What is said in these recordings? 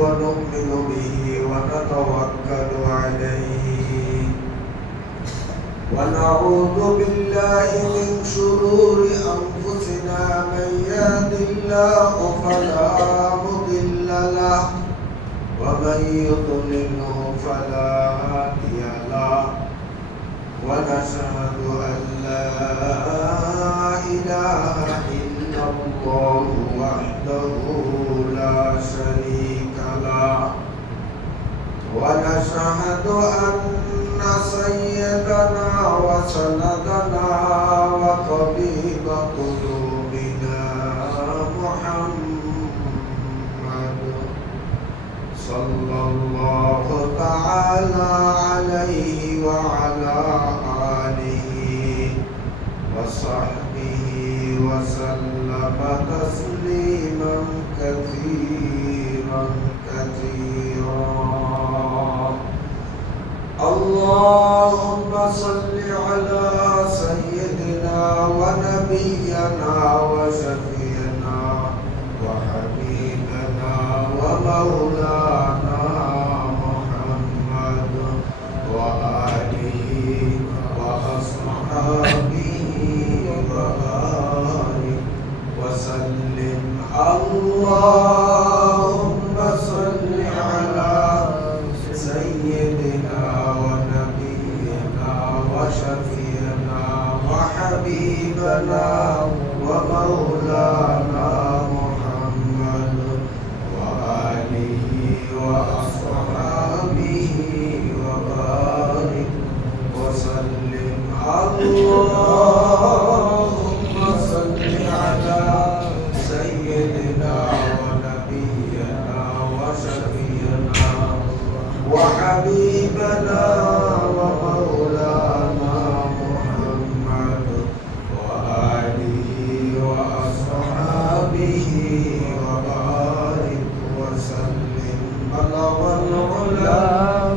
ونؤمن به ونتوكل عليه ونعوذ بالله من شرور أنفسنا من يهد الله فلا مضل له ومن يضلله فلا هادي له ونشهد أن لا إله إلا الله وحده لا شريك له ونشهد أن سيدنا وسندنا وطبيب قلوبنا محمد صلى الله تعالى عليه وعلى آله وصحبه وسلم تسليما كثيرا اللهم صل على سيدنا ونبينا وشفينا وحبيبنا ومولانا محمد وآله وأصحابه وبارك وسلم اللهم صل على سيدنا ونبينا وشفينا وحبيبنا ومولانا محمد وآله وأصحابه وبارك وسلم اللهم صل على سيدنا ونبينا وشفينا وحبيبنا ومولانا محمد وآله وأصحابه وبارك وسلم بلغ العلا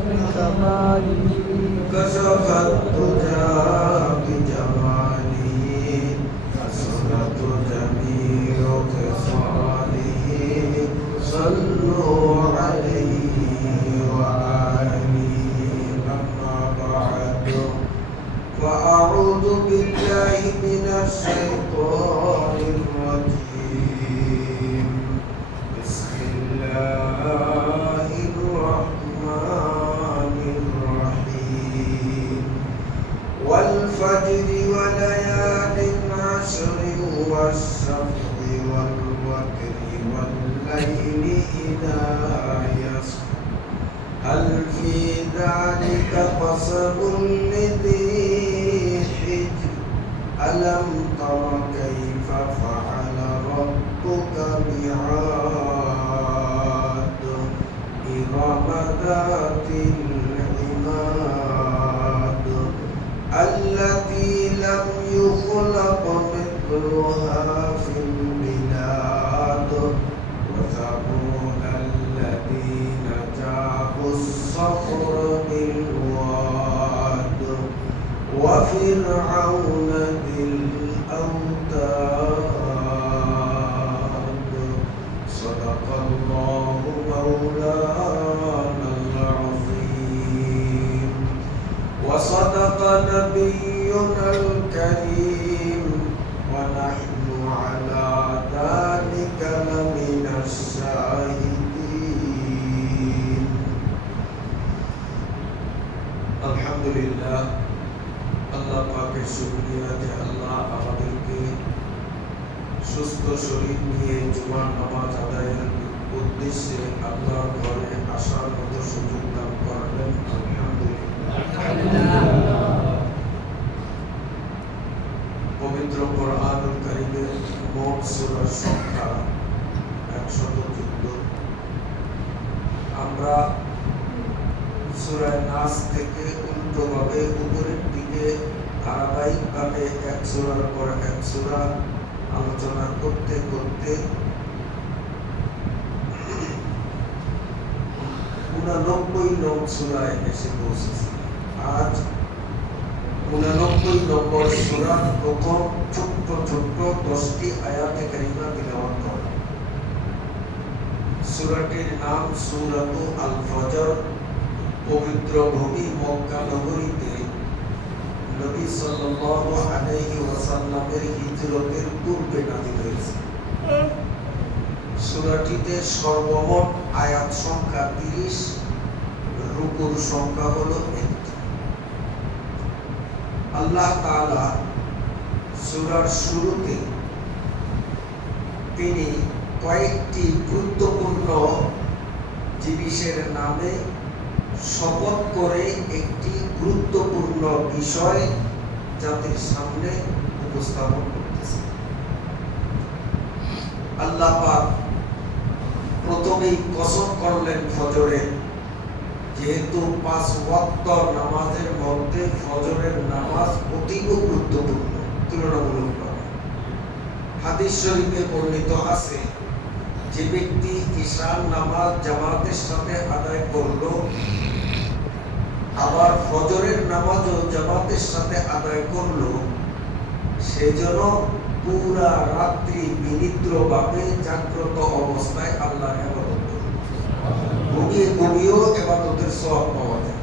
بكماله كشف الدجى بجماله حسنت جميع خصاله صلوا عليه فأعوذ بالله من الشيطان الرجيم بسم الله الرحمن الرحيم والفجر وليال عشر والشفع والوتر والليل إذا يسر هل في ذلك قسم لذي حجر ألم تر كيف فعل ربك بعاد إرم ذات العماد التي لم يخلق مثلها في البلاد وثمود الذين جابوا الصخر بالواد وفرعون ذي الأوتاد صدق الله مولانا العظيم وصدق نبينا الكريم ونحن على ذلك لمن الشاهدين আলহামদুলিল্লাহ আল্লাহ পাকের শুকরিয়া যে আল্লাহ আমাদেরকে সুস্থ শরীর নিয়ে জুমার নামাজ আদায়ের উদ্দেশ্যে আল্লাহর ঘরে আসার মতো সুযোগ দান করলেন আলহামদুলিল্লাহ পবিত্র কোরআনুল কারীমের মোট সূরার সংখ্যা 114 আমরা সূরা নাস থেকে উল্টোভাবে উপরের দিকে ধারাবাহিকভাবে এক সূরার পর এক সূরা আলোচনা করতে করতে 89 নং সূরায় এসে পৌঁছেছি। আজ 89 নম্বর সূরার প্রথম ছোট্ট 10টি আয়াতে কারিমা তিলাওয়াত করা। সূরাটির নাম সূরাতু আল ফজর। পবিত্র ভূমি মক্কা নগরীতে নবী সাল্লাল্লাহু আলাইহি ওয়াসাল্লামের হিজরতের পূর্বে নাযিল হয়েছে। সূরাটিতে সর্বমোট আয়াত সংখ্যা 30, রুকুর সংখ্যা হলো 1। আল্লাহ তাআলা সূরার শুরুতে তিনি কয়েকটি গুরুত্বপূর্ণ জিনিসের নামে শপথ করে একটি গুরুত্বপূর্ণ বিষয় জাতির সামনে উপস্থাপন করতেছেন। আল্লাহ পাক প্রথমেই কসম করলেন ফজরে, যেহেতু 5 ওয়াক্ত নামাজের মধ্যে ফজরের নামাজ অতীব গুরুত্বপূর্ণ তুলনামূলকভাবে। হাদিস শরীফে বর্ণিত আছে, যে ব্যক্তি ঈশার নামাজ জামাতের সাথে আদায় করলো, আবার ফজরের নামাজও জামাতের সাথে আদায় করলো, সে যেন পুরা রাত্রি বিনিদ্রভাবে জাগ্রত অবস্থায় আল্লাহর ইবাদত করে। ঘুমিয়েও ইবাদতের সওয়াব পাওয়া যায়।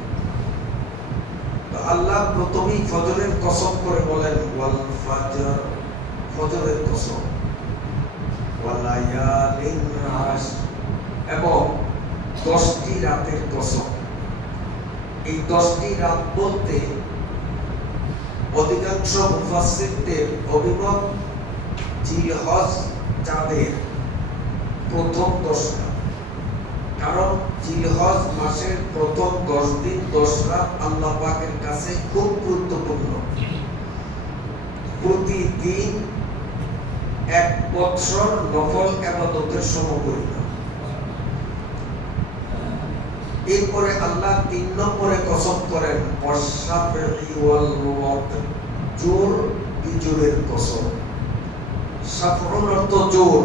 তো আল্লাহ প্রথমেই ফজরের কসম করে বলেন, ওয়াল ফাজর, ফজরের কসম, ওয়ালায়ালিন আশর, এবং 10টি রাতের কসম। এই 10টি রাত বলতে অধিকাংশ মুফাসসিরদের অভিমত জিলহজ চাঁদের প্রথম 10 রাত। কারণ জিলহজ মাসের প্রথম 10 দিন 10 রাত আল্লাহ পাকের কাছে খুব গুরুত্বপূর্ণ। প্রতিদিন 1 বৎসর নফল ইবাদতের সমপরিমাণ। এরপরে আল্লাহ 3 নম্বরে কসম করেন, ওয়াশ-শাফঈ ওয়াল ওয়াতর, জোর বিজোরের কসম। শাফউন অর্থ জোর,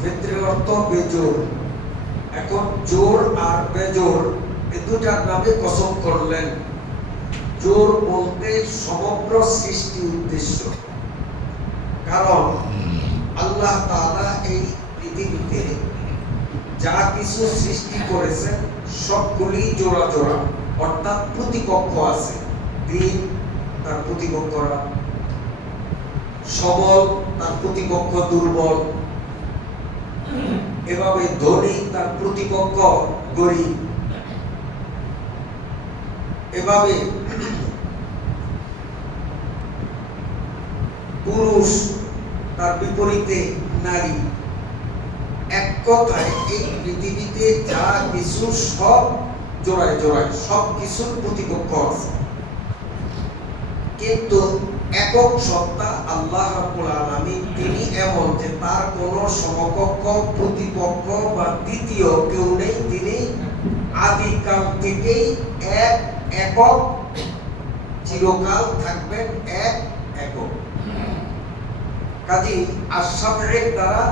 ভিতরের অর্থ বেজোর। এখন জোর আর বেজোর এই দুটার নামে কসম করলেন। জোর বলতে সমগ্র সৃষ্টি উদ্দেশ্য, কারণ আল্লাহ তাআলা এই পৃথিবীতে যা কিছু সৃষ্টি করেছেন সবগুলি জোড়া জোড়া, অর্থাৎ প্রতিপক্ষ আছে। দিন তার প্রতিপক্ষরা সবল, তার প্রতিপক্ষ দুর্বল। এভাবে ধনী তার প্রতিপক্ষ গরিব। এভাবে পুরুষ তার বিপরীতে নারী। এক কথায় এই পৃথিবীতে যা কিছু সব জোড়ায় জোড়ায়, সব কিছুর প্রতিপক্ষ আছে। কিন্তু একক সত্তা আল্লাহ রাব্বুল আলামিন, তিনি এমন যে তার কোনো সমকক্ষ, প্রতিপক্ষ বা দ্বিতীয় কেউ নেই। তিনি আদিকাল থেকেই একক, চিরকাল থাকবেন একক। কাজেই আশ-শাফঈর দ্বারা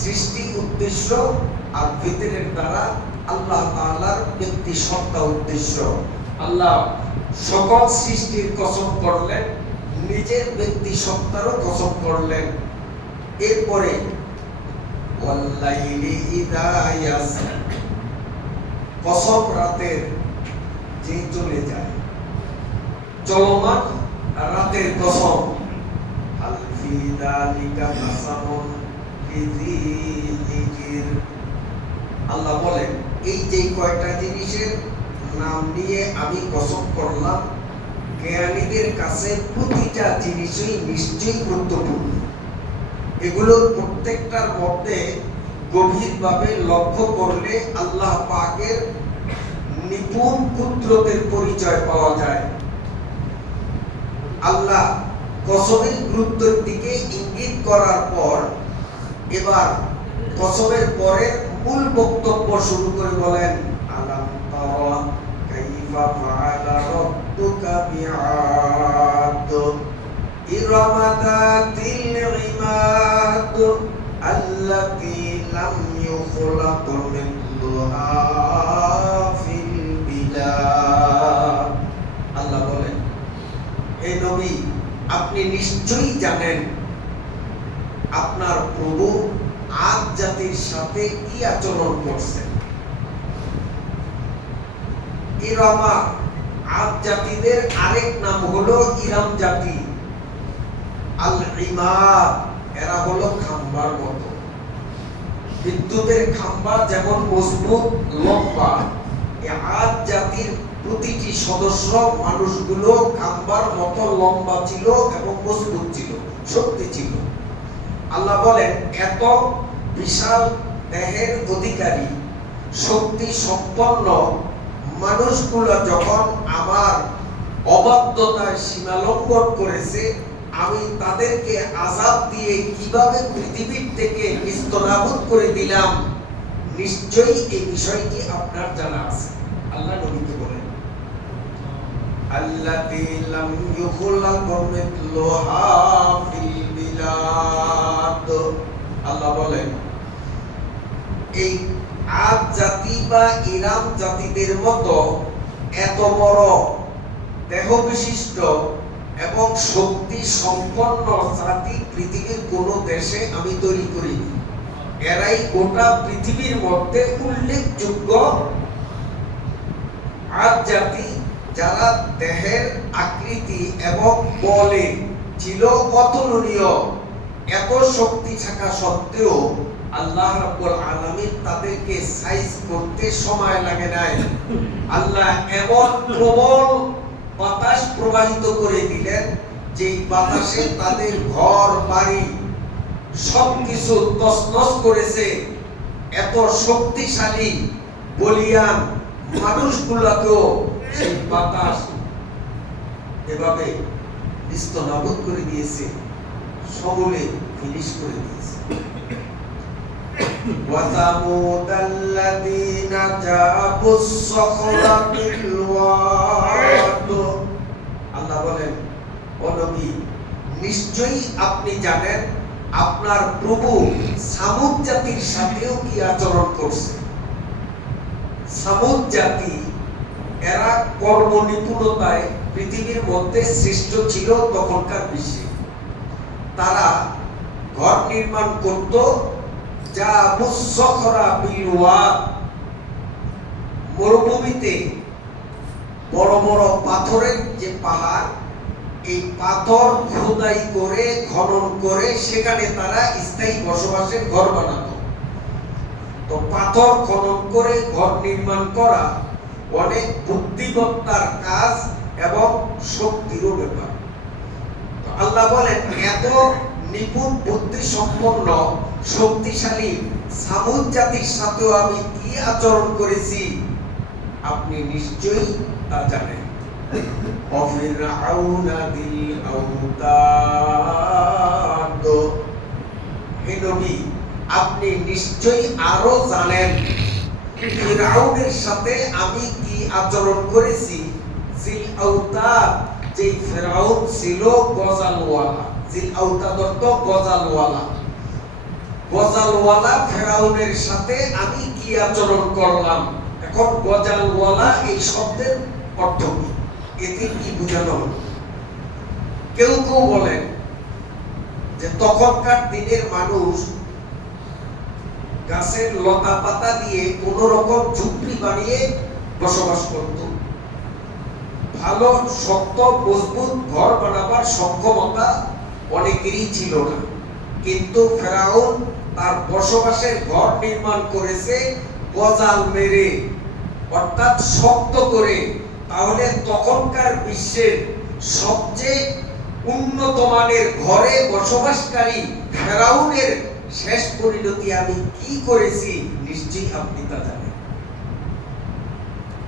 সৃষ্টি উদ্দেশ্য, আর ভিতরের দ্বারা আল্লাহ তাআলার ব্যক্তি সত্তা উদ্দেশ্য। আল্লাহ সকল সৃষ্টির কসম করলেন, নিজের ব্যক্তি সত্তারও কসম করলেন। এরপরে ওয়াল্লাইলি ইযা ইয়াসর, কসম রাতের যে চলে যায়, চলমান রাতের কসম। আল ফি যালিকা কাসামুন লিযি হিজর, আল্লাহ বলেন এই যে কয়টা জিনিসের নাম নিয়ে আমি কসম করলাম, জ্ঞানীদের কাছে প্রতিটা জিনিসই নিশ্চয়ই গুরুত্বপূর্ণ। এগুলোর প্রত্যেকটার মধ্যে গভীরভাবে লক্ষ্য করলে আল্লাহ পাকের নিপুণ কুদরতের পরিচয় পাওয়া যায়। আল্লাহ কসমের গুরুত্বের দিকে ইঙ্গিত করার পর এবার কসমের পরে মূল বক্তব্য শুরু করে বলেন, আলাম তারা কাইফা ফাআলা রাব্বুকা বিআদ ইরম যাতিল ইমাদ আল্লাতী লাম ইউখলাক মিথলুহা ফিল বিলাদ। আল্লাহ বলেন, হে নবী, আপনি নিশ্চয়ই জানেন আপনার প্রভু আদ জাতির সাথে কি আচরণ করছেন। ইরামা আদ জাতিদের আরেক নাম হলো ইরাম জাতি। আল ইমাদ, এরা হলো খাম্বার মতো। বিদ্যুতের খাম্বা যেমন মজবুত লম্বা, এই আদ জাতির প্রতিটি সদস্য মানুষগুলো খাম্বার মতো লম্বা ছিল এবং মজবুত ছিল, শক্তি ছিল। আল্লাহ বলেন, এত বিশাল দেহের অধিকারী, শক্তি সম্পন্ন মানুষগুলো যখন আমার অবাধ্যতায় সীমালঙ্ঘন করেছে, আমি তাদেরকে আযাব দিয়ে কিভাবে পৃথিবীর থেকে নিস্তনাবুদ করে দিলাম, নিশ্চয়ই এই বিষয়টি আপনার জানা আছে। আল্লাহ নবীকে বলেন, আল্লাতী লাম ইউখলাক মিথলুহা ফিল বিলাদ। আল্লাহ বলেন, এই আদ জাতি বা ইরাম জাতিদের মতো এত বড় দেহ বিশিষ্ট এবং শক্তি সম্পন্ন জাতি পৃথিবীর কোন দেশে আমি তৈরি করিনি। এরাই গোটা পৃথিবীর মধ্যে উল্লেখযোগ্য আদ জাতি, যারা দেহের আকৃতি এবং বলে ছিল অতুলনীয়। এত শক্তি থাকা সত্ত্বেও আল্লাহ রাব্বুল আলামিন তাদেরকে সাইজ করতে সময় লাগে নাই। আল্লাহ এমন প্রবল বাতাস প্রবাহিত করে দিলেন, যে বাতাসে তাদের ঘর বাড়ি সবকিছু তছনছ করেছে। এত শক্তিশালী বলিয়ান মানুষগুলোকেও সেই বাতাস এভাবে নিস্তনাবুদ করে দিয়েছে, সমূলে ফিনিশ করে দিয়েছে। وَثَمُودَ الَّذِينَ جَابُوا الصَّخْرَ بِالْوَادِ। আল্লাহ বলেন, ও নবী, নিশ্চয়ই আপনি জানেন আপনার প্রভু সামুদ জাতির সাথেও কি আচরণ করছে। সামুদ জাতি, এরা কর্ম নিপুণতায় পৃথিবীর মধ্যে শ্রেষ্ঠ ছিল তখনকার বিশ্বে। তারা ঘর নির্মাণ করত, যা মুসখরা বিলওয়াদ, মরুভূমিতে বড় বড় পাথরের যে পাহাড়, এই পাথর খোদাই করে খনন করে সেখানে তারা স্থায়ী বসবাসের ঘর বানাতো। তো পাথর খনন করে ঘর নির্মাণ করা অনেক বুদ্ধিমত্তার কাজ এবং শক্তিরও ব্যাপার। আল্লাহ বলেন, এত নিপুণ বুদ্ধি সম্পন্ন শক্তিশালী সামুদ জাতির সাথেও আমি কি আচরণ করেছি, আপনি নিশ্চয়ই তা জানেন। অফিরআউনা দিল আউতাদ। হে নবী, আপনি নিশ্চয়ই আরো জানেন ফিরআউনের সাথে আমি কি আচরণ করেছি। জিল আউতাদ, যে ফিরআউন ছিল গজালওয়ালা। জিল আউতাদ অর্থ গজালওয়ালা। গজালওয়ালা ফিরআউনের সাথে আমি কি আচরণ করলাম। এখন গজালওয়ালা এই শব্দের অর্থ কি, এতে কি বোঝানো হলো? কেউ কেউ বলেন যে তখনকার দিনের মানুষ গাছের লতা পাতা দিয়ে কোন রকম ঝুপড়ি বানিয়ে বসবাস করত। ভালো শক্ত মজবুত ঘর বানাবার সক্ষমতা অনেকেরই ছিল না, কিন্তু ফেরাউন তার বসবাসের ঘর নির্মাণ করেছে গজাল মেরে, অর্থাৎ শক্ত করে। তাহলে তখনকার বিশ্বের সবচেয়ে উন্নত মানের ঘরে বসবাসকারী ফেরাউনের শেষ পরিণতি আমি কি করেছি, নিশ্চয়ই আপনি তা জানেন।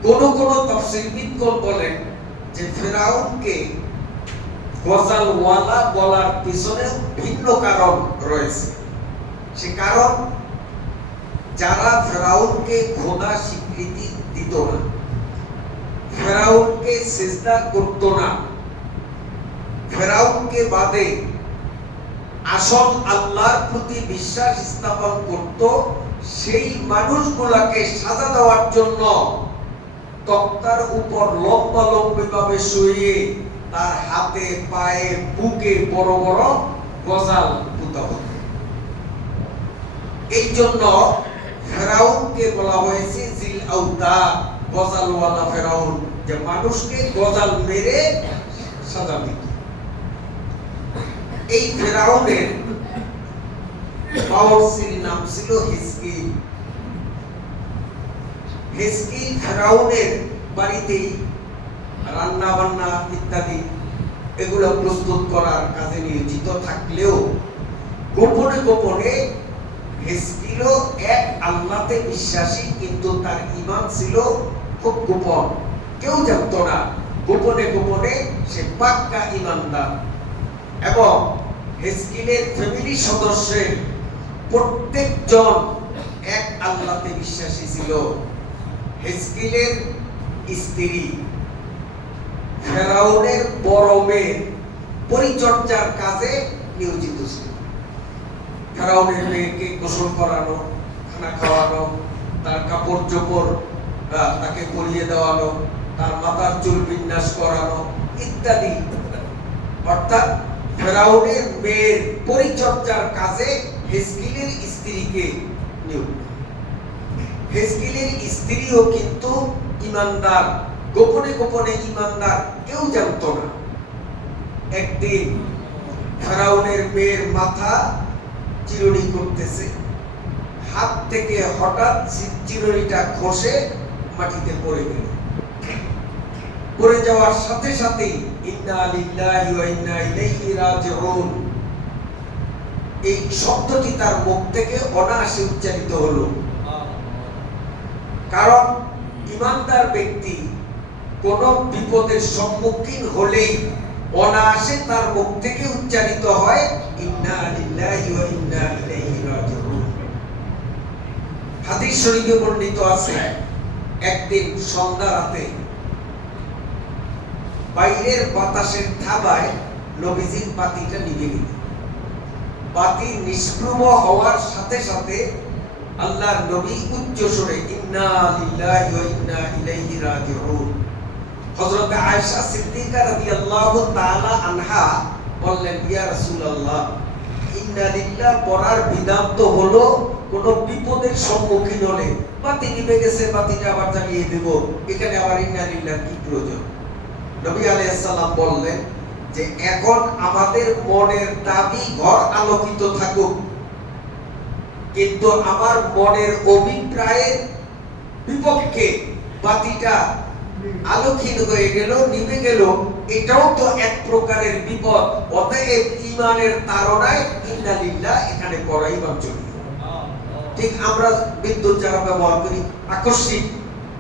কোন কোন তাফসীরবিদগণ বলেন যে ফেরাউনকে গজালওয়ালা বলার পিছনে ভিন্ন কারণ রয়েছে। সে কারণ, যারা ফেরাউনকে খোদা স্বীকৃতি দিত না, ফেরাউনকে সিজদা করত না, ফেরাউনকে বাদে আসল আল্লাহর প্রতি বিশ্বাস স্থাপন করত, সেই মানুষগুলাকে সাজা দেওয়ার জন্য তক্তার উপর লম্বালম্বি ভাবে শুয়ে তার হাতে পায়ে বুকে বড় বড় গজাল পুঁতা হতো। এই জন্য ফেরাউনকে বলা হয়েছে জিল আউতা, গজালওয়ালা ফেরাউন, যে মানুষকে গজাল মেরে সাজা দিত। এই ফেরাউনের বাবরসির নাম ছিল হিজকিল। হিজকিল ফেরাউনের বাড়িতেই রান্না বান্না ইত্যাদি এগুলো প্রস্তুত করার কাজে নিয়োজিত থাকলেও গোপনে গোপনে হিজকিলও এক আল্লাহতে বিশ্বাসী, কিন্তু তার ঈমান ছিল খুব গোপন, কেউ জানতো না। গোপনে গোপনে সে পাক্কা ঈমানদার। এবং হিজকিলের ফ্যামিলি সদস্যের প্রত্যেকজন এক আল্লাহতে বিশ্বাসী ছিল। হিজকিলের স্ত্রী ফেরাউনের বড় মেয়ের পরিচর্যার কাজে নিয়োজিত ছিল। ফেরাউনের মেয়েকে গোসল করানো, খানা খাওয়ানো, তার কাপড় চোপড় তাকে পরিয়ে দেওয়ানো, তার মাথার চুল বিন্যাস করানো ইত্যাদি। অর্থাৎ ফেরাউনের মেয়ের পরিচর্যার কাজে হিজকিলের স্ত্রীকে নিয়োগ। হিজকিলের স্ত্রীও কিন্তু ঈমানদার, গোপনে গোপনে ঈমানদার, কেউ জানতো না। একদিন ফেরাউনের মেয়ের মাথা চিরুনি করতেছে, হাত থেকে হঠাৎ চিরুনিটা খসে মাটিতে পড়ে গেল। পড়ে যাওয়ার সাথে সাথেই ইন্না লিল্লাহি ওয়া ইন্না ইলাইহি রাজিউন এই শব্দটি তার মুখ থেকে অনায়াসে উচ্চারিত হলো। কারণ ঈমানদার ব্যক্তি কোন বিপদের সম্মুখীন হলেই অনায়াসে তার মুখ থেকে উচ্চারিত হয় ইন্না লিল্লাহি ওয়া ইন্না ইলাইহি রাজিউন। হাদিস শরীফে বর্ণিত আছে, একদিন সন্ধ্যা রাতে বাইরের বাতাসের থাবায় নবীজির বাতিটা নিভে গেল। বাতি নিষ্প্রভ হওয়ার সাথে সাথে আল্লাহর নবী উচ্চ স্বরে ইন্না লিল্লাহি ওয়া ইন্না ইলাইহি রাজিউন। হযরত আয়েশা সিদ্দিকা রাদিয়াল্লাহু তাআলা আনহা বললেন, ইয়া রাসূলুল্লাহ, ইন্না লিল্লাহ পড়ার বিধান তো হলো কোন বিপদের সম্মুখীন হলে বাতি নিভে গেছে, বাতিটা আবার জ্বালিয়ে দেব, এখানে আবার ইন্না লিল্লাহ কি প্রয়োজন? নবী আলাইহিস সালাম বললেন যে এখন আমাদের মনের দাবি ঘর আলোকিত থাকুক, কিন্তু আমার মনের অভিপ্রায়ের বিপক্ষে বাতিটা আলোকিত হয়ে গেল, নিভে গেল, এটাও তো এক প্রকারের বিপদ। অতএব ঈমানের তাড়নায় ইন্না লিল্লাহ এখানে পড়াই বাঞ্ছনীয়। ঠিক আমরা বিদ্যুৎ যারা ব্যবহার করি, আকস্মিক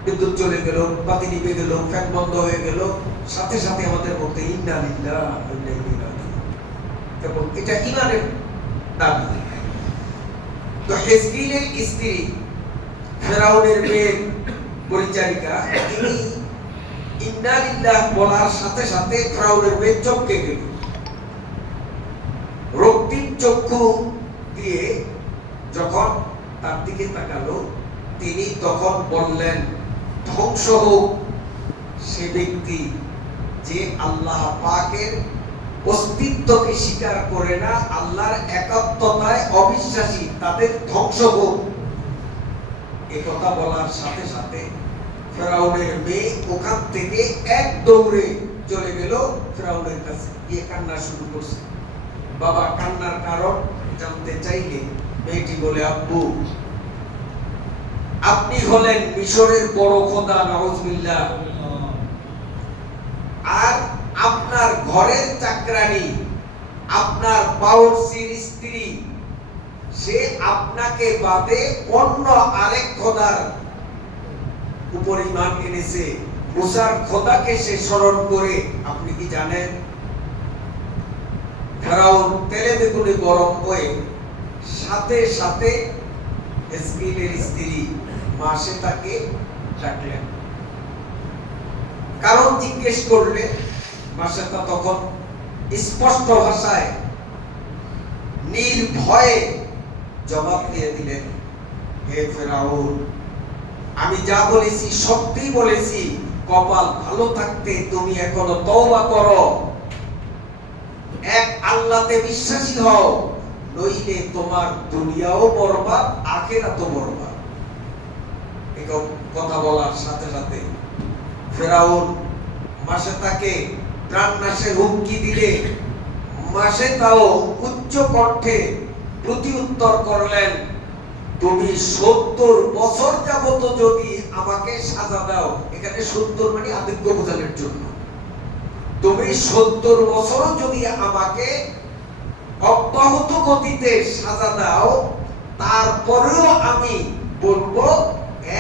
বিদ্যুৎ চলে গেল, বাতি নিভে গেল, ফ্যান বন্ধ হয়ে গেল, সাথে সাথে আমাদের মধ্যে ইন্না লিল্লাহ ওয়া ইন্না ইলাইহি রাজিউন, এবং এটা ঈমানের দাবি। তো হিজকিলের স্ত্রী ফেরাউনের মেয়ের পরিচারিকা, তিনি ইন্না লিল্লাহ বলার সাথে সাথে ফেরাউনের মেয়ে চমকে গেল। রক্তিম চক্ষু দিয়ে যখন তার দিকে তাকালো, তিনি তখন বললেন, ধ্বংস হোক সে ব্যক্তি যে আল্লাহ পাকের অস্তিত্বকে স্বীকার করে না, আল্লাহর একাত্মতায় অবিশ্বাসী, তাদের ধ্বংস হোক। এ কথা বলার সাথে সাথে ফেরাউনের মেয়ে ওখান থেকে এক দৌড়ে চলে গেল ফেরাউনের কাছে, গিয়ে কান্না শুরু করছে। বাবা কান্নার কারণ জানতে চাইলে মেয়েটি বলে, আব্বু আপনি হলেন মিশরের বড় খোদা, নাউজুবিল্লাহ, আর আপনার ঘরের চাকরানী, আপনার বাবরসির স্ত্রী, সে আপনাকে বাদে অন্য আরেক খোদার উপর ঈমান এনেছে, মুসার খোদাকে সে স্মরণ করে। আপনি কি জানেন? ফেরাউন তেলে বেগুনে গরম হয়ে সাথে সাথে হিজকিলের স্ত্রী মাসে তাকে ডাকলেন। কারণ জিজ্ঞেস করলে মাসেতা তখন স্পষ্ট ভাষায় নির্ভয়ে জবাব দিয়ে দিলেন, হে ফেরাউন, আমি যা বলেছি সত্যি বলেছি, কপাল ভালো থাকতে তুমি এখনো তওবা করো, এক আল্লাহতে বিশ্বাসী হও, নইলে তোমার দুনিয়াও বরবাদ, আখিরাতও বরবাদ। এই কথা বলার সাথে সাথে ফেরাউন মাসেতাকে প্রাণনাশের হুমকি দিলে মাসেতাও উচ্চ কণ্ঠে প্রতি উত্তর করলেন, তুমি 70 বছর যাবত যদি আমাকে সাজা দাও, এখানে 70 মানে আধিক্য বোঝানোর জন্য, তুমি 70 বছর যদি আমাকে অব্যাহত গতিতে সাজা দাও, তারপরেও আমি বলবো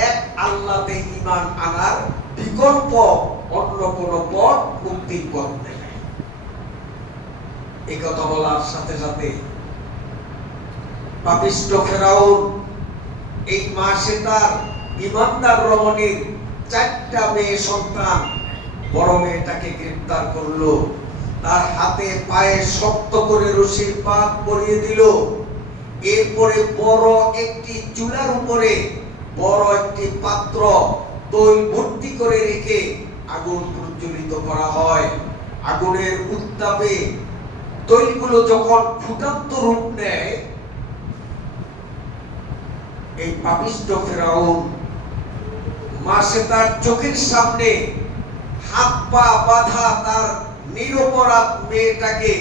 এক আল্লাহতে ঈমান আনার বিকল্প অন্য কোন পথ মুক্তির পথ নেই। এই কথা বলার সাথে সাথে পাপিষ্ঠ ফেরাউন এই মাসেতার ঈমানদার রমণীর 4টা মেয়ে সন্তান, বড় মেয়েটাকে গ্রেফতার করলো, তার হাতে পায়ে শক্ত করে রশির পাত পরিয়ে দিল। এরপরে বড় একটি চুলার উপরে বড় একটি পাত্র তৈল ভর্তি করে রেখে আগুন প্রজ্বলিত করা হয়। আগুনের উত্তাপে তৈলগুলো যখন ফুটন্ত রূপ নেয়, এই পাপিষ্ঠ ফেরাউন মাসেতার চোখের সামনে হাত পা বাঁধা তার নিরপরাধ মেয়েটাকে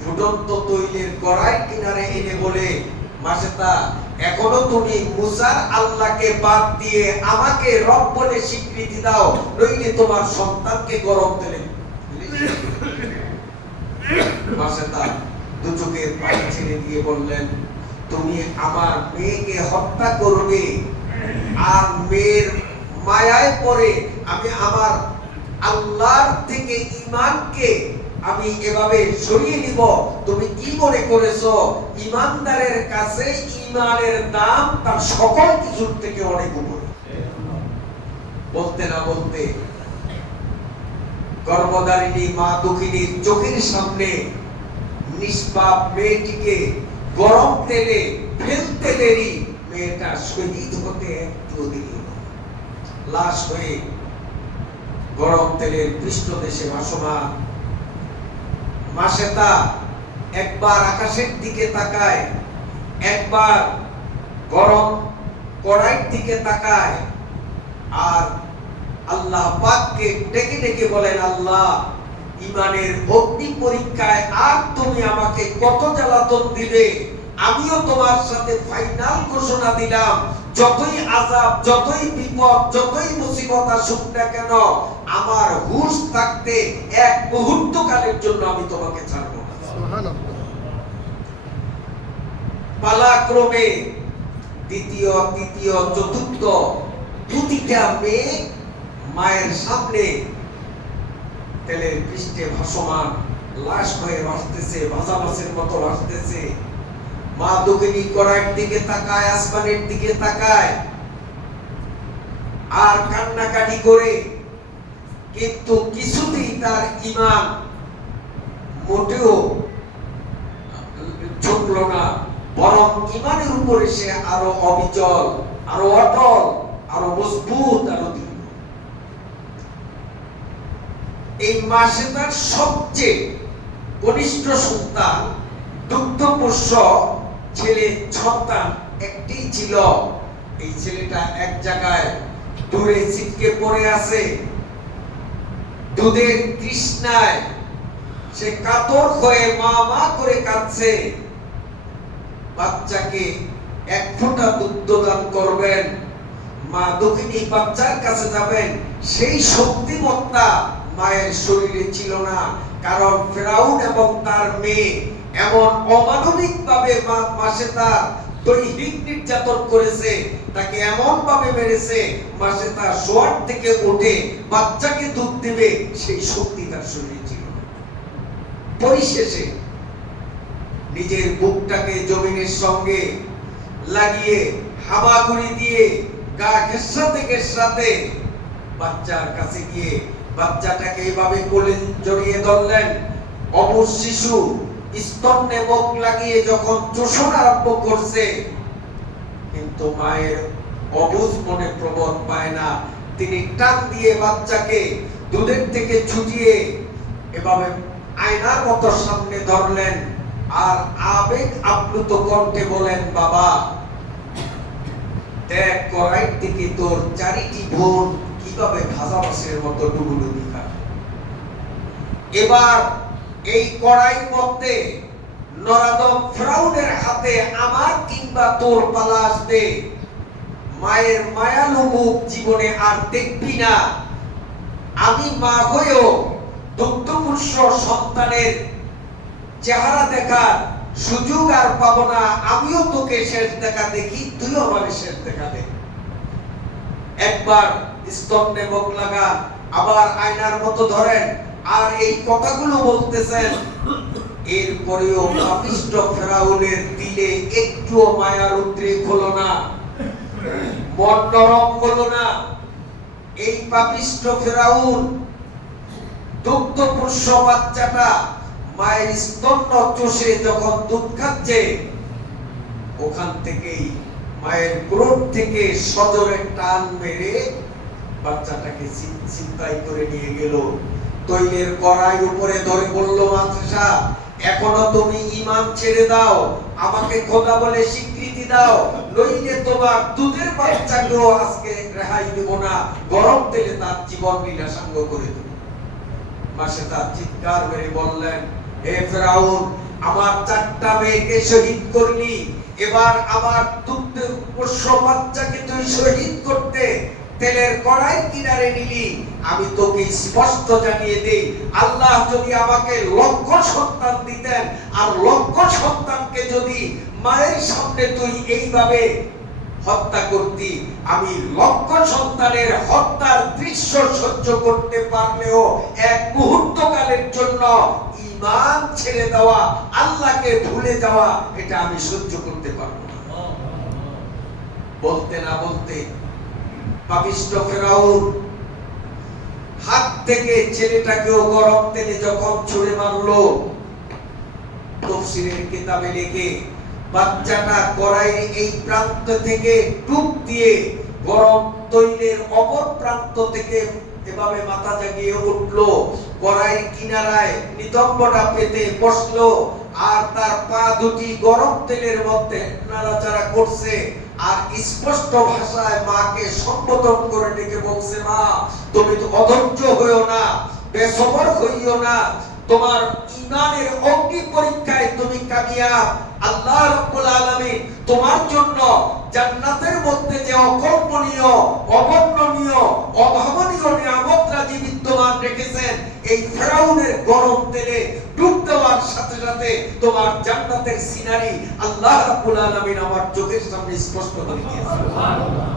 ফুটন্ত তৈলের কড়াই কিনারে এনে বলে, মাসেতা, এখনো তুমি মুসার আল্লাহকে বাদ দিয়ে আমাকে রব বলে স্বীকৃতি দাও, নইলে তোমার সন্তানকে গরম তেলে। মাসেতা দু চোখের পানি ছেড়ে দিয়ে বললেন, তুমি আমার মেয়েকে হত্যা করবে আর মেয়ের মায়ায় পড়ে আমি আমার আল্লাহর থেকে ঈমানকে আমি এভাবে সরিয়ে নিব, তুমি কি মনে করেছো ঈমানদারের কাছে ঈমানের দাম তার সকল কিছুর থেকে অনেক উপরে? বলতে না বলতে গর্ভধারিণী মা দুঃখিনীর চোখের সামনে নিষ্পাপ মেয়েটিকে গরম তেলে ফেলতে দেরি মেয়েটা শহীদ হতে একটু দেরি, লাশ হয়ে গরম তেলের পৃষ্ঠদেশে ভাসমান। মাসেতা একবার আকাশের দিকে তাকায়, একবার গরম কড়াইয়ের দিকে তাকায়, আর আল্লাহ পাককে ডেকে ডেকে বলেন, আল্লাহ, ঈমানের অগ্নি পরীক্ষায় আর তুমি আমাকে কত জ্বালাতন দিবে? আমিও তোমার সাথে ফাইনাল ঘোষণা দিলাম, যতই আযাব, যতই বিপদ, যতই মুসিবত আসুক না কেন, আমার হুঁশ থাকতে এক মুহূর্ত কালের জন্য আমি তোমাকে ছাড়ব না। সুবহানাল্লাহ। পালাক্রমে দ্বিতীয়, তৃতীয়, চতুর্থ দুটিটা মেয়ে মায়ের সামনে তেলের পৃষ্ঠে ভাসমান লাশ হয়ে ভাসতেছে, ভাজা মাছের মতো ভাসতেছে। মা দুঃখিনী কড়াইয়ের দিকে তাকায়, আসমানের দিকে তাকায় আর কান্নাকাটি করে, কিন্তু কিছুতেই তার ঈমান মোটেও ঝুঁকল না, বরং ঈমানের উপরে সে আরো অবিচল, আরো অটল, আরো মজবুত, আরো দৃঢ়। এই মাসেতার সবচেয়ে কনিষ্ঠ সন্তান, দুগ্ধপোষ্য ছেলে সন্তান একটি ছিল। এই ছেলেটা এক জায়গায় দূরে ছিটকে পড়ে আছে, দুধের তৃষ্ণায় সে কাতর হয়ে মা মা করে কাঁদছে। বাচ্চাকে এক ফোঁটা দুগ্ধ দান করবেন, মা দুঃখিনী বাচ্চার কাছে যাবেন, সেই শক্তিমত্তা মায়ের শরীরে ছিল না। কারণ ফেরাউন এবং তার মেয়ে এমন অমানবিক ভাবে মাসেতা দৈহিক নির্যাতন করেছে, তাকে এমন ভাবে মেরেছে, মাসেতা শোয়ার থেকে উঠে বাচ্চাকে দুধ দেবে সেই শক্তি তার শরীরে ছিল না। পরিশেষে নিজের বুকটাকে জমিনের সঙ্গে লাগিয়ে হামাগুড়ি দিয়ে গা ঘেঁষাতে ঘেঁষাতে বাচ্চার কাছে গিয়ে বাচ্চাটাকে এইভাবে কোলে জড়িয়ে ধরলেন। অবশ শিশু স্তন্যে মুখ লাগিয়ে যখন চোষণ আরম্ভ করছে, কিন্তু মায়ের অবুঝ মনে প্রবোধ পায় না। তিনি টান দিয়ে বাচ্চাকে দুধের থেকে ছুটিয়ে এভাবে আয়নার মতো সামনে ধরলেন আর আবেগ আপ্লুত কণ্ঠে বলেন, বাবা, দেখ কড়াই থেকে তোর 4টি বোন কিভাবে ভাজা মাছের মতো ডুবুডুবি খায়। এবার এই কড়াইয়ের মধ্যে নরাদম ফেরাউনের হাতে আমার কিংবা তোর পালা আসবে, মায়ের মায়ালু মুখ জীবনে আর দেখবি না। আমি মা হয়েও দুগ্ধপুষ্য সন্তানের চেহারা দেখার সুযোগ আর পাবো না। আমিও তোকে শেষ দেখা দেখি, তুইও আমার শেষ দেখা দেখ। একবার স্তম্ভে মুখ লাগা, আবার আয়নার মতো ধরেন, আর এই কথাগুলো বলতেছেন। এরপরেও পাপিষ্ঠ ফেরাউনের দিলে একটুও মায়ার উদ্রেক হলো না, মন নরম হলো না। এই পাপিষ্ঠ ফেরাউন দুগ্ধপুষ্য বাচ্চাটা মায়ের স্তন্য চষে যখন দুধ খাচ্ছে, ওখান থেকেই মায়ের ক্রোধ থেকে সজোরে টান মেরে বাচ্চাটাকে চিন্তাই করে নিয়ে গেল। তৈলের কড়াই উপরে ধরে বলল, মাদ্রাসা এখনো তুমি ঈমান ছেড়ে দাও, আমাকে খোদা বলে স্বীকৃতি দাও, নইলে তোমার দুধের বাচ্চাকেও আজকে রেহাই দেব না, গরম তেলে তার জীবন লীলা সাঙ্গ করে দেব। মাসে তার চিৎকার মেরে বললেন, হে ফেরাউন, আমার 4টা মেয়েকে শহীদ করলি, এবার আমার দুধের পোষ্য বাচ্চাকে তুই শহীদ করতে তেলের কড়াই কিনারে নিলি। আমি তোকে স্পষ্ট জানিয়ে দেই, আল্লাহ যদি আমাকে লক্ষ সন্তান দিতেন, আর লক্ষ সন্তানকে যদি মায়ের সামনে তুই এইভাবে হত্যা করতি, আমি লক্ষ সন্তানের হত্যার দৃশ্য সহ্য করতে পারলেও এক মুহূর্ত কালের জন্য ঈমান ছেড়ে দেওয়া, আল্লাহকে ভুলে যাওয়া, এটা আমি সহ্য করতে পারবো না। বলতে না বলতে পাপিষ্ঠ ফেরাউন হাত থেকে ছেলেটাকেও গরম তেলে যখন ছুঁড়ে মারলো, তাফসীরের কিতাবে লেখে বাচ্চাটা কড়াইয়ের এই প্রান্ত থেকে ডুব দিয়ে গরম তৈলের অপর প্রান্ত থেকে এভাবে মাথা জাগিয়ে উঠলো, কড়াইয়ের কিনারায় নিতম্বটা পেতে বসলো, আর তার পা দুটি গরম তেলের মধ্যে নাড়াচাড়া করছে, আর স্পষ্ট ভাষায় মাকে সম্বোধন করে ডেকে বলছে, মা তুমি তো অধৈর্য হইও না, বেসবর হইও না, তোমার ঈমানের অগ্নি পরীক্ষায় তুমি কামিয়াব। আল্লাহ রাব্বুল আলামিন তোমার জন্য জান্নাতের মধ্যে যে অকল্পনীয়, অবর্ণনীয়, অভাবনীয় নিয়ামতরাজি বিদ্যমান রেখেছেন, এই ফেরাউনের গরম তেলে ডুব দেওয়ার সাথে সাথে তোমার জান্নাতের সিনারি আল্লাহ রাব্বুল আলামিন আমার চোখের সামনে স্পষ্ট করে দিয়েছেন। সুবহানাল্লাহ।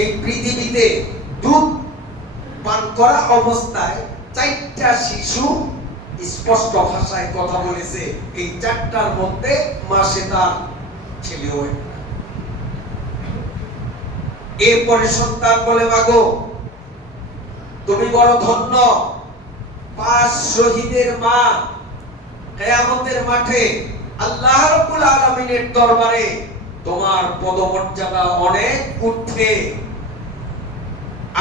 এই পৃথিবীতে দুধ পান করা অবস্থায় 4টা শিশু স্পষ্ট ভাষায় কথা বলেছে, এই 4টার মধ্যে মাসে তার ছেলে হয়। এরপরে সন্তান বলে, মাগো তুমি বড় ধন্য, 5 শহীদের মা কিয়ামতের মাঠে আল্লাহ রাব্বুল আলামিনের দরবারে তোমার পদমর্যাদা অনেক ঊর্ধ্বে।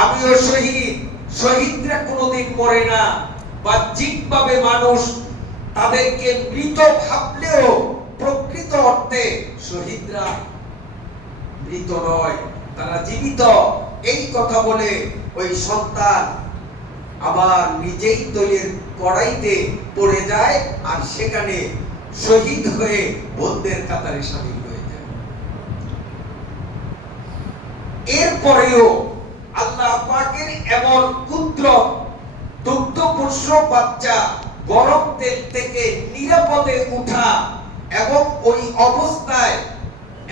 আমিও শহীদ, শহীদরা কোনোদিন মরে না। বাহ্যিকভাবে মানুষ তাদেরকে মৃত ভাবলেও প্রকৃত অর্থে শহীদরা মৃত নয়, তারা জীবিত। এই কথা বলে ওই সন্তান আবার নিজেই তৈলের কড়াইতে পড়ে যায়, আর সেখানে শহীদ হয়ে বন্দের কাতারে শামিল হয়ে যায়। এরপরেও আল্লাহ পাকের এমন কুদরত, দুগ্ধপুষ্য বাচ্চা গরম তেল থেকে নিরাপদে উঠা, এবং ওই অবস্থায়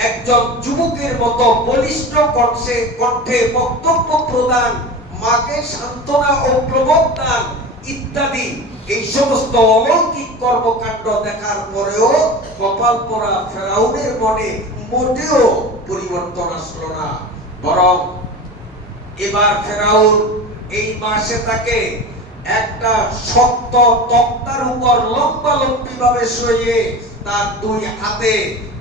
একজন যুবকের মতো বলিষ্ঠ কণ্ঠে বক্তব্য প্রদান, মাকে সান্ত্বনা ও প্রবোধদান ইত্যাদি, এই সমস্ত অলৌকিক কর্মকাণ্ড দেখার পরেও কপাল পোড়া ফেরাউনের মনে মোটেও পরিবর্তন আসলো না। বরং এবার ফেরাউন এই মাসে তাকে একটা শক্ত তক্তার উপর লম্বালম্বি ভাবে শুইয়ে তার 2 হাতে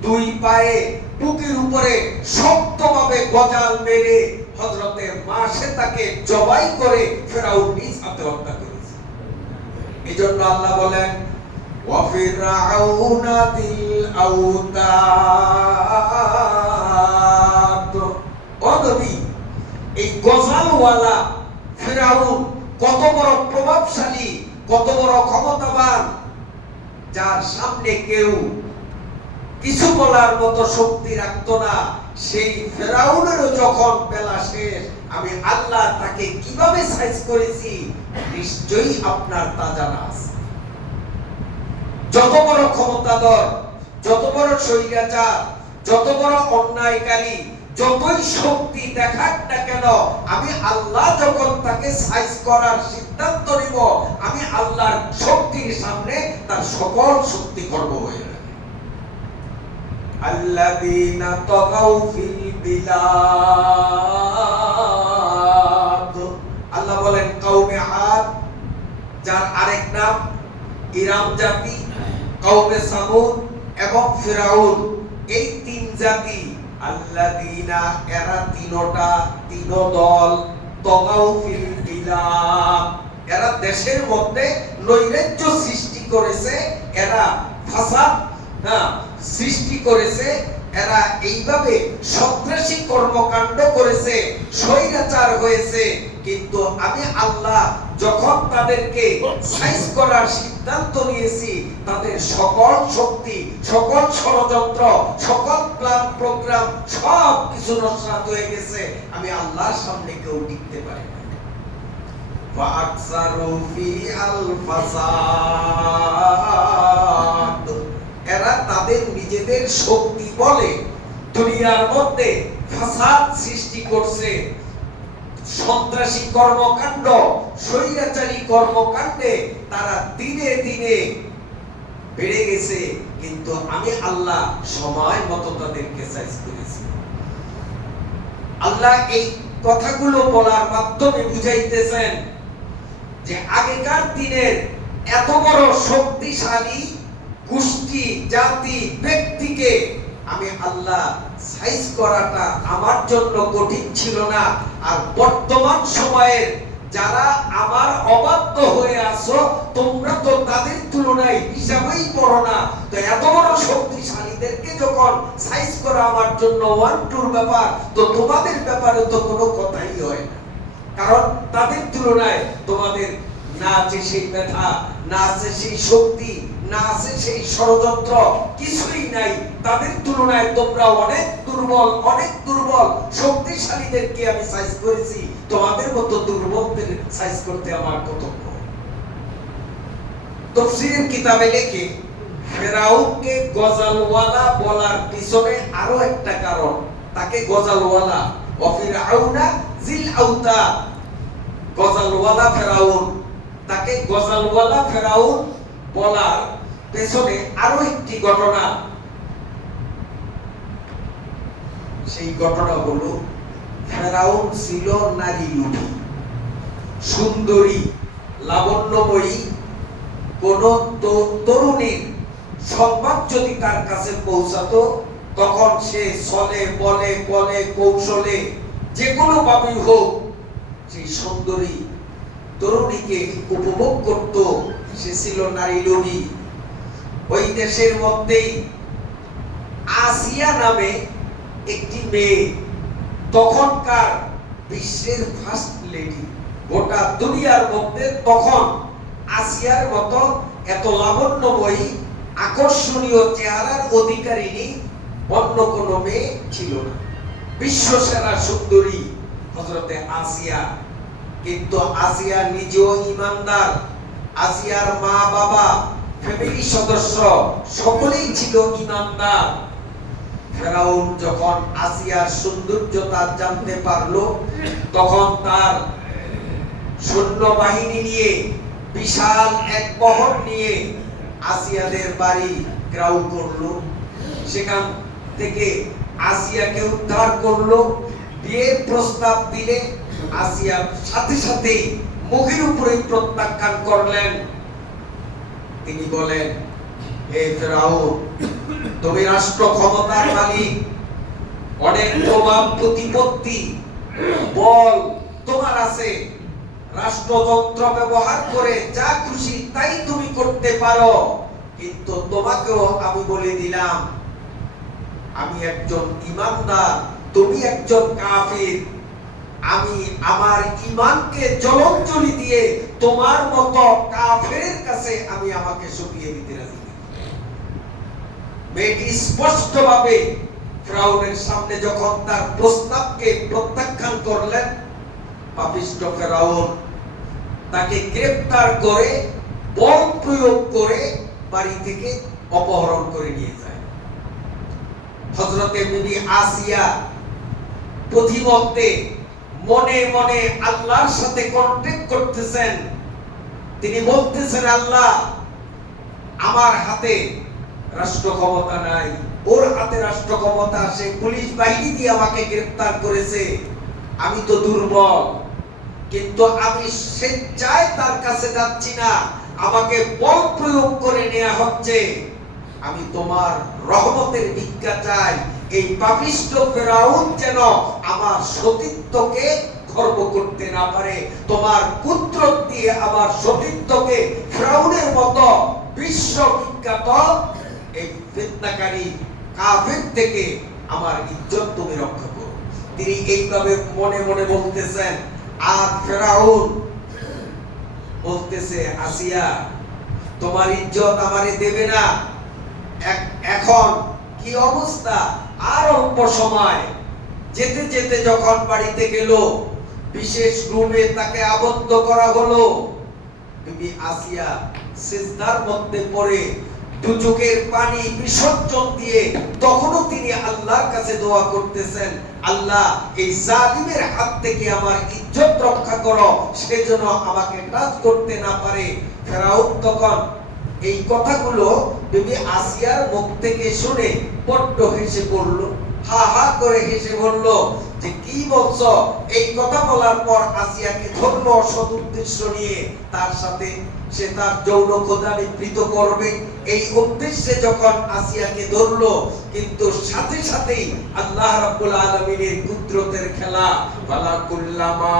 2 পায়ে বুকের উপরে শক্তভাবে গজাল মেরে হযরতে মাসে তাকে জবাই করে ফেরাউন নিজ হাতে হত্যা করেছে। এজন্য আল্লাহ বলেন, ওয়া ফিরআউনা দিল আউতাদ, ও নবী, এই গজালওয়ালা ফিরাউন কত বড় প্রভাবশালী, কত বড় ক্ষমতাবান, যার সামনে কেউ কিছু বলার মতো শক্তি রাখতো না। সেই ফেরাউনেরও যখন বেলা শেষ, আমি আল্লাহ তাকে কিভাবে সাইজ করেছি নিশ্চয়ই আপনার তা জানা আছে। যত বড় ক্ষমতাধর, যত বড় স্বৈরাচার, যত বড় অন্যায়কারী, যতই শক্তি দেখাক না কেন, আমি আল্লাহ যখন তাকে সাইজ করার সিদ্ধান্ত নিব, আমি আল্লাহর শক্তির সামনে তার সকল শক্তি খর্ব হয়ে যাবে। আল্লাযীনা তাগাউ ফিল বিলাদ, আল্লাহ বলেন কওমে আদ, যার আরেক নাম ইরাম জাতি, কওমে সামুদ এবং ফিরাউন, এই তিন জাতি, আল্লাযীনা এরা তিনটা, তিন দল, তাগাউ ফিল বিলাদ, এরা দেশের মধ্যে নৈরাজ্য সৃষ্টি করেছে, এরা ফাসাদ সৃষ্টি করেছে, এরা এইভাবে সন্ত্রাসী কর্মকাণ্ড করেছে, স্বৈরাচার হয়েছে। কিন্তু আমি আল্লাহ যখন তাদেরকে সাইজ করার সিদ্ধান্ত নিয়েছি, তাদের সকল শক্তি, সকল ষড়যন্ত্র, সকল প্ল্যান প্রোগ্রাম সব কিছু নস্বাত হয়ে গেছে। আমি আল্লাহর সামনে কেউ টিকতে পারি না। ফাকসারু ফি আল ফাসাদ, এরা তাদের নিজেদের শক্তি বলে দুনিয়ার মধ্যে ফাসাদ সৃষ্টি করছে, সন্ত্রাসী কর্মকাণ্ড, স্বৈরাচারী কর্মকাণ্ডে তারা দিনে দিনে বেড়ে গেছে। কিন্তু আমি আল্লাহ সময় মতো তাদেরকে সাইজ করেছি। আল্লাহ এই কথাগুলো বলার মাধ্যমে বুঝাইতেছেন যে আগেকার দিনের এত বড় শক্তিশালী গোষ্ঠী, জাতি, ব্যক্তিকে আমি আল্লাহ সাইজ করাটা আমার জন্য কঠিন ছিল না। আর বর্তমান সময়ের যারা আমার অবাধ্য হয়ে আছো, তোমরা তো তাদের তুলনায় হিসাবেই পড়ো না। তো এত বড় শক্তিশালীদেরকে যখন সাইজ করা আমার জন্য ওয়ান টুর ব্যাপার, তো তোমাদের ব্যাপারে তো কোনো কথাই হয় না। কারণ তাদের তুলনায় তোমাদের না আছে সেই ব্যথা, না আছে সেই শক্তি, না আছে সেই ষড়যন্ত্র, কিছুই নাই। তাদের তুলনায় তোমরা অনেক দুর্বল, অনেক দুর্বল। শক্তিশালীদেরকে আমি সাইজ করেছি, তোমাদের মতো দুর্বলদের সাইজ করতে আমার কর্তব্য। তাফসীরের কিতাবে লেখে ফেরাউনকে গজালওয়ালা বলার পিছনে আরো একটা কারণ, তাকে গজালওয়ালা, ওয়া ফিরআউনা জিল আওতাদ, গজালওয়ালা ফেরাউন, তাকে গজালওয়ালা ফেরাউন বলার পেছনে আরো একটি ঘটনা। সেই ঘটনা হলো ফেরাউন ছিল নারী লোভী, সুন্দরী, লাবণ্যময়ী। কোন তরুণীর সংবাদ যদি তার কাছে পৌঁছাতো, তখন সে ছলে বলে কলে কৌশলে যে কোনো ভাবেই হোক সেই সুন্দরী তরুণীকে উপভোগ করত। সে ছিল নারী লোভী। ওই দেশের মধ্যেই আসিয়া নামে একটি মেয়ে, তখনকার বিশ্বের ফার্স্ট লেডি, গোটা দুনিয়ার মধ্যে তখন আসিয়ার মতো এত লাবণ্যময়ী, আকর্ষণীয় চেহারার অধিকারিণী অন্য কোনো মেয়ে ছিল না। বিশ্বসেরা সুন্দরী হযরতে আসিয়া। কিন্তু আসিয়া নিজেও ঈমানদার, আসিয়ার মা বাবা, ফ্যামিলি সদস্য সকলেই ছিল ঈমানদার। ফেরাউন যখন আসিয়ার সৌন্দর্যতা জানতে পারলো, তখন তার সৈন্যবাহিনী নিয়ে, বিশাল এক বহর নিয়ে আসিয়াদের বাড়ি ঘেরাও করলো। সেখান থেকে আসিয়াকে উদ্ধার করলো। বিয়ের প্রস্তাব দিলে আসিয়া সাথে সাথেই মুখের উপরেই প্রত্যাখ্যান করলেন। তিনি বলেন, হে ফেরাউন, তুমি রাষ্ট্র ক্ষমতার মালিক, অনেক প্রভাব প্রতিপত্তি বল তোমার আছে, রাষ্ট্রযন্ত্র ব্যবহার করে যা খুশি তাই তুমি করতে পারো। কিন্তু তোমাকেও আমি বলে দিলাম, আমি একজন ঈমানদার, তুমি একজন কাফির, আমি আমার ঈমানকে জলাঞ্জলি দিয়ে তোমার মতো কাফেরের কাছে আমি আমাকে সঁপিয়ে দিতে রাজি। মেয়েটি স্পষ্টভাবে ফেরাউনের সামনে যখন তার প্রস্তাবকে প্রত্যাখ্যান করলেন, পাপিষ্ঠ ফেরাউন তাকে গ্রেফতার করে বল প্রয়োগ করে বাড়ি থেকে অপহরণ করে নিয়ে যায়। হযরতে বিবি আসিয়া প্রতিমধ্যে মনে মনে আল্লাহর সাথে কন্ট্যাক্ট করতেছেন। তিনি বলতেছেন, আল্লাহ, আমার হাতে রাষ্ট্র ক্ষমতা নাই, ওর হাতে রাষ্ট্র ক্ষমতা, সে পুলিশ বাহিনী দিয়ে আমাকে গ্রেফতার করেছে, আমি তো দুর্বল, কিন্তু আমি স্বেচ্ছায় তার কাছে যাচ্ছি না, আমাকে বল প্রয়োগ করে নেওয়া হচ্ছে। আমি তোমার রহমতের ভিক্ষা চাই, এই পাপিষ্ঠ ফেরাউন যেন আমার সতীত্বকে খর্ব করতে না পারে, তোমার কুদরত দিয়ে আমার সতীত্বকে ফেরাউনের মতো বিশ্ববিখ্যাত এই ফিতনাকারী কাফের থেকে আমার ইজ্জত তুমি রক্ষা করো। তিনি এইভাবে মনে মনে বলতেছেন। আর ফেরাউন বলতেছে, আসিয়া, তোমার ইজ্জত আমারে দেবে না। এখন কি অবস্থা? আর অল্প সময় যেতে যেতে যখন বাড়িতে গেল, বিশেষ রুমে তাকে আবদ্ধ করা হলো। বিবি আসিয়া সিজদার মধ্যে পড়ে দুচোখের পানি বিসর্জন দিয়ে তখনও তিনি আল্লাহর কাছে দোয়া করতেছেন, আল্লাহ, এই জালিমের হাত থেকে আমার ইজ্জত রক্ষা করো, সেজন্য আমাকে টাচ করতে না পারে। ফেরাউন তখন এই কথাগুলো বিবি আসিয়ার মুখ থেকে শুনে বড্ড হেসে পড়ল, হা হা করে হেসে বলল যে, কি বলছো? এই কথা বলার পর আসিয়াকে ধরল সৎ উদ্দেশ্য নিয়ে, তার সাথে সে তার যৌন খোদা নিবৃত করবে এই উদ্দেশ্যে যখন আসিয়াকে ধরল, কিন্তু সাথে সাথেই আল্লাহ রাব্বুল আলামিনের কুদরতের খেলা, ওয়ালা কুল্লামা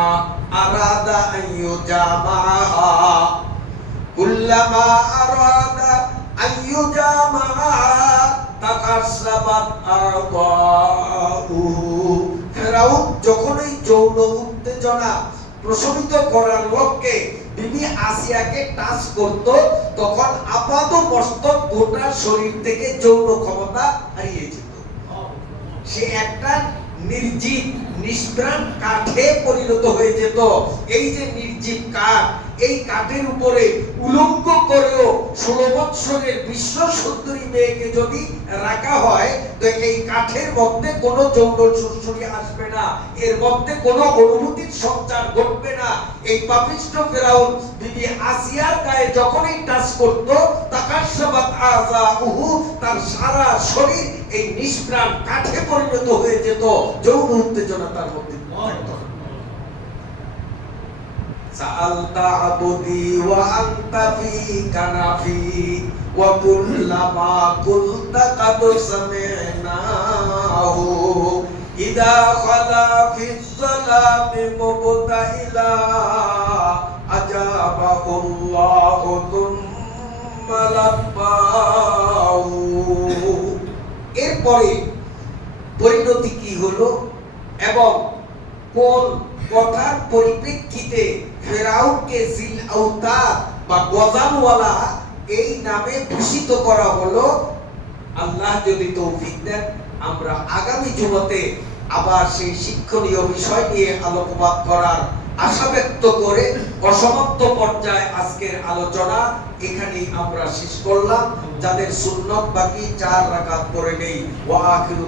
আরাদা আইয়ুজামাহা, কুল্লামা আরাদা আইয়ুজামাহা তাকাসসাবাত আরদাহু। ফেরাউন যখন এই যৌন উত্তেজনা প্রশমিত করার লক্ষ্যে বিবি আসিয়াকে টাচ করত, তখন আপাত মস্তক গোটা শরীর থেকে যৌন ক্ষমতা হারিয়ে যেত। সে একটা নির্জীব নিষ্প্রাণ কাঠে পরিণত হয়ে যেত। এই যে নির্জীব কাঠ, এই কাঠের উপরে উলঙ্গ করেও 16 বৎসরের বিশ্ব সুন্দরী মেয়েকে যদি রাখা হয়, তো এই কাঠের মধ্যে কোনো যৌন সুরসুরি আসবে না, এর মধ্যে কোনো অনুভূতির সঞ্চার ঘটবে না। এই পাপিষ্ঠ ফেরাউন বিবি আসিয়ার গায়ে যখনই টাচ করত, তাকাসসাবাত আযাউহু, তার সারা শরীর এই নিষ্প্রাণ কাঠে পরিণত হয়ে যেত, যৌন উত্তেজনা তার মধ্যে থাকতো। সাআলতা আবদি ওয়া আনতা ফি কানাফি ওয়া কুল্লামা কুলতা কাদ সামি'নাহু ইদা খালা ফি যালামি মুবতাইলা আজাবাহুল্লাহু তুম্মা লাব্বাহু। এরপরে পরিণতি কি হলো এবং কোন কথার পরিপ্রেক্ষিতে ফেরাউনকে জিল আওতাদ বা গজালওয়ালা এই নামে ভূষিত করা হলো, আল্লাহ যদি তৌফিক দেন আমরা আগামী জুমাতে আবার সেই শিক্ষণীয় বিষয় নিয়ে আলোকপাত করার আশা ব্যক্ত করে অসমাপ্ত পর্যায়ে আজকের আলোচনা এখানেই আমরা শেষ করলাম। যাদের সুন্নত বাকি 4 রাকাত পড়ে নেই, ওয়া আখিরু